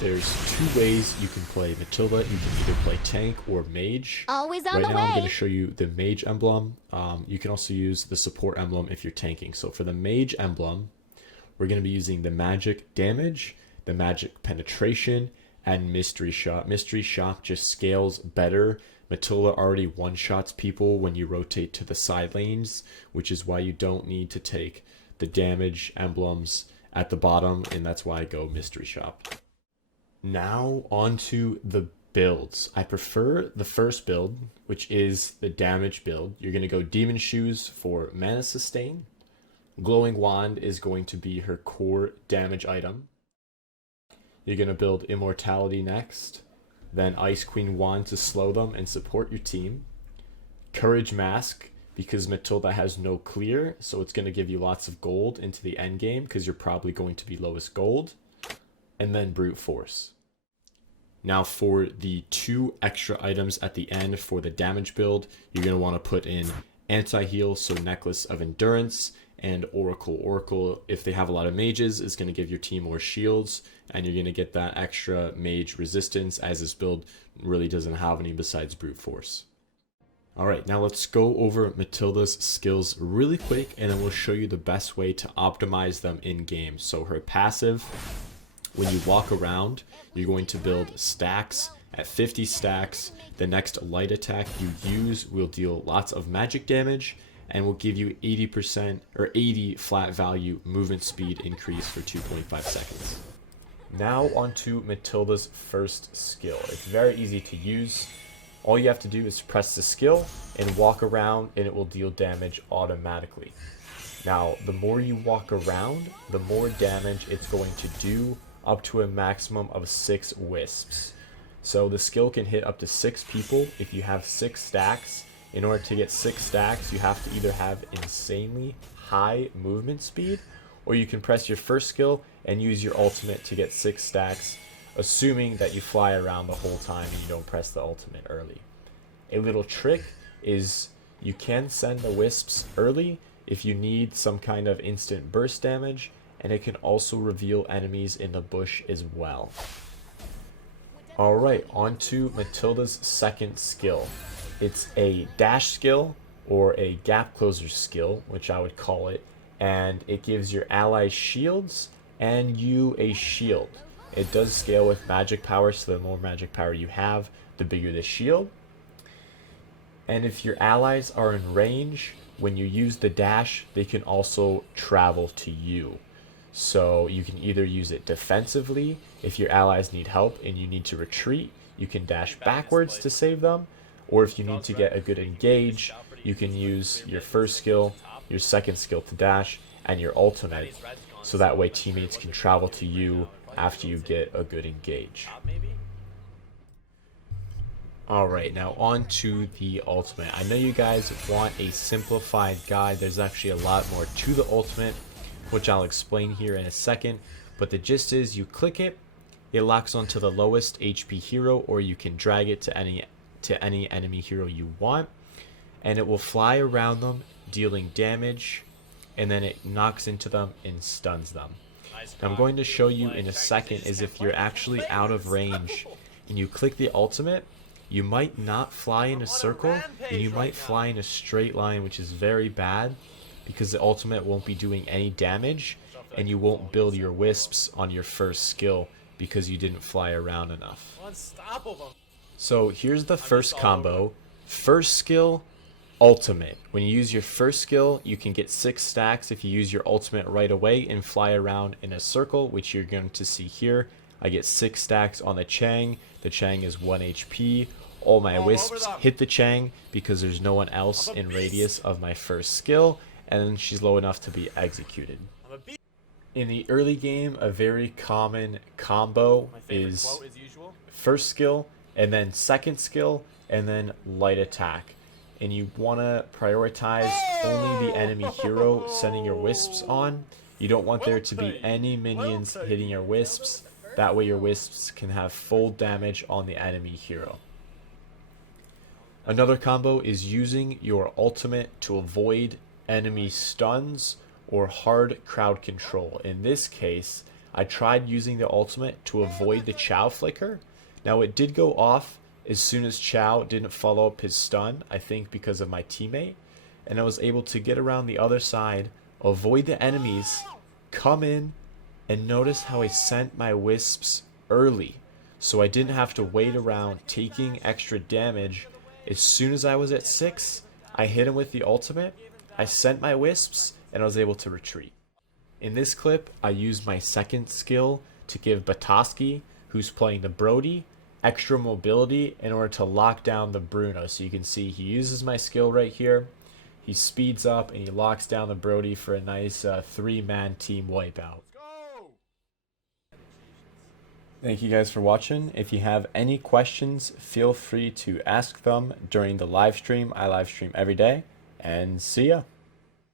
There's two ways you can play Mathilda. You can either play tank or mage. Always on Right the now I'm going to way. show you the mage emblem. You can also use the support emblem if you're tanking. So for the mage emblem, we're going to be using the magic damage, the magic penetration, and mystery shot. Mystery shot just scales better. Mathilda already one-shots people when you rotate to the side lanes, which is why you don't need to take the damage emblems at the bottom, and that's why I go mystery shop. Now onto the builds. I prefer the first build, which is the damage build. You're going to go Demon Shoes for mana sustain. Glowing Wand is going to be her core damage item. You're going to build Immortality next. Then Ice Queen Wand to slow them and support your team. Courage Mask, because Mathilda has no clear, so it's going to give you lots of gold into the end game because you're probably going to be lowest gold. And then Brute Force. Now for the two extra items at the end for the damage build, you're going to want to put in Anti-Heal, so Necklace of Endurance, and Oracle. Oracle, if they have a lot of mages, is going to give your team more shields, and you're going to get that extra mage resistance, as this build really doesn't have any besides Brute Force. Alright, now let's go over Mathilda's skills really quick, and then we'll show you the best way to optimize them in game. So her passive, when you walk around, you're going to build stacks. At 50 stacks, the next light attack you use will deal lots of magic damage and will give you 80% or 80 flat value movement speed increase for 2.5 seconds. Now onto Mathilda's first skill. It's very easy to use. All you have to do is press the skill and walk around, and it will deal damage automatically. Now, the more you walk around, the more damage it's going to do, up to a maximum of 6 wisps. So the skill can hit up to 6 people if you have 6 stacks. In order to get 6 stacks, you have to either have insanely high movement speed, or you can press your first skill and use your ultimate to get 6 stacks, assuming that you fly around the whole time and you don't press the ultimate early. A little trick is you can send the wisps early if you need some kind of instant burst damage, and it can also reveal enemies in the bush as well. Alright, on to Mathilda's second skill. It's a dash skill, or a gap closer skill, which I would call it, and it gives your allies shields and you a shield. It does scale with magic power, so the more magic power you have, the bigger the shield. And if your allies are in range, when you use the dash, they can also travel to you. So you can either use it defensively. If your allies need help and you need to retreat, you can dash backwards to save them. Or if you need to get a good engage, you can use your first skill, your second skill to dash, and your ultimate. So that way teammates can travel to you after you get a good engage. Alright, now on to the ultimate. I know you guys want a simplified guide. There's actually a lot more to the ultimate, which I'll explain here in a second, but the gist is you click it, it locks onto the lowest HP hero, or you can drag it to any enemy hero you want, and it will fly around them dealing damage, and then it knocks into them and stuns them. Now I'm going to show you in a second is if you're actually out of range and you click the ultimate, you might not fly in a circle, and you might fly in a straight line, which is very bad, because the ultimate won't be doing any damage, and you won't build your wisps on your first skill because you didn't fly around enough. So here's the first combo. First skill, ultimate. When you use your first skill, you can get 6 stacks if you use your ultimate right away and fly around in a circle, which you're going to see here. I get 6 stacks on the Chang. The Chang is 1 HP. All my wisps hit the Chang because there's no one else in radius of my first skill, and she's low enough to be executed. In the early game, a very common combo is first skill, and then second skill, and then light attack. And you want to prioritize only the enemy hero sending your wisps on. You don't want there to be any minions hitting your wisps. That way your wisps can have full damage on the enemy hero. Another combo is using your ultimate to avoid enemy stuns or hard crowd control. In this case, I tried using the ultimate to avoid the Chow flicker. Now it did go off as soon as Chow didn't follow up his stun, I think because of my teammate, and I was able to get around the other side, avoid the enemies, come in, and notice how I sent my wisps early, so I didn't have to wait around taking extra damage. As soon as I was at 6, I hit him with the ultimate, I sent my wisps, and I was able to retreat. In this clip, I used my second skill to give Batoski, who's playing the Brody, extra mobility in order to lock down the Bruno. So you can see he uses my skill right here. He speeds up and he locks down the Brody for a nice 3-man team wipeout. Thank you guys for watching. If you have any questions, feel free to ask them during the live stream. I live stream every day, and see ya.